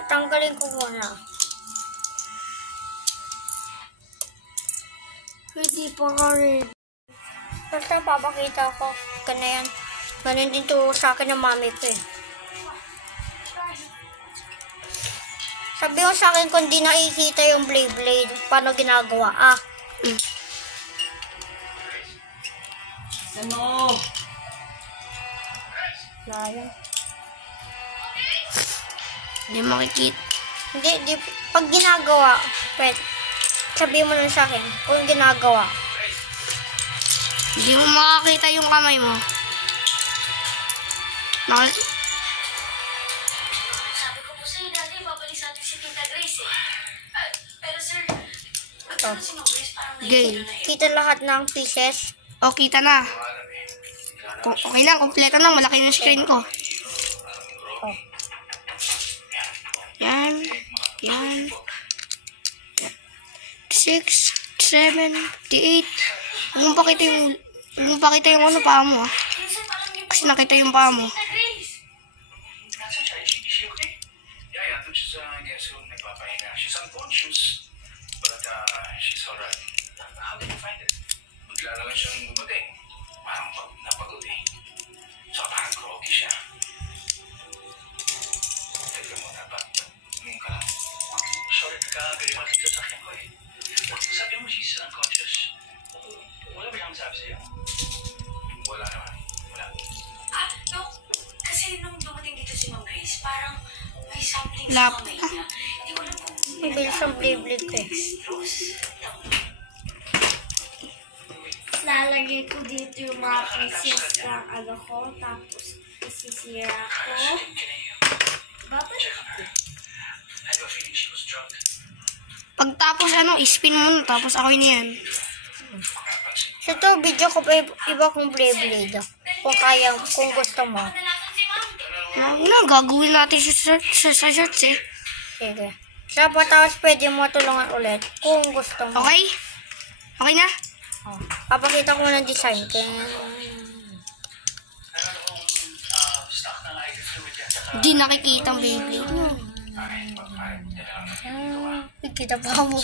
Tatanggalin ko muna. Hindi pa ka rin. Basta papakita ko. Yan. Ganun din to sa akin ng mami ko eh. Sabi mo sa akin kung di nakikita yung blade, paano ginagawa? Ano? Laya. Hindi makikita. Hindi. Pag ginagawa, sabi mo lang sa akin kung ginagawa. Hindi mo makakita yung kamay mo. Sabi ko po sa'yo dati, babalik sa atin si Tita Grace eh. Pero sir, Ito. si Ma'am Grace parang Game. Kita lahat ng pieces. O, kita na. Okay lang, kompleto na. Malaki yung screen ko. Yan. 6, 7, 8. Huwag mo pakita yung ano paa mo Kasi nakita yung paa mo. Tita Grace. Is she okay? Yeah, doon siya sa guest room, nagpapahinga. She's unconscious, but she's alright. How did you find it? Bigla na lang siyang dumating. Parang napagod eh. So parang groggy siya. Teka mo na, ba't ngayon ka lang? Sorry, nagkagaliwan dito sa akin ko eh. Sabi mo she's unconscious. Wala ba siyang sabi sa'yo? Wala naman. Wala. No. Kasi nung dumating dito si Ma'am Grace, parang may something Lap. sa kamay niya. Hindi ko lang kung Mabilis ang blade ko. Lalagay ko dito yung mga pieces ng ano ko, tapos isisira ko. Bakit? I have a feeling she was drugged. Pagtapos spin mo tapos ako yan. So ito, video ko pa iba kong blade. Kung kaya, kung gusto mo. Nalaman si Ma'am. Wala, gagawin natin sa shorts eh. Sige. Sa patapos pwede mo tulungan ulit kung gusto mo. Okay? Okay na? Papakita ko ng design. Di nakikita ang Beyblade mo. Kita pa mo.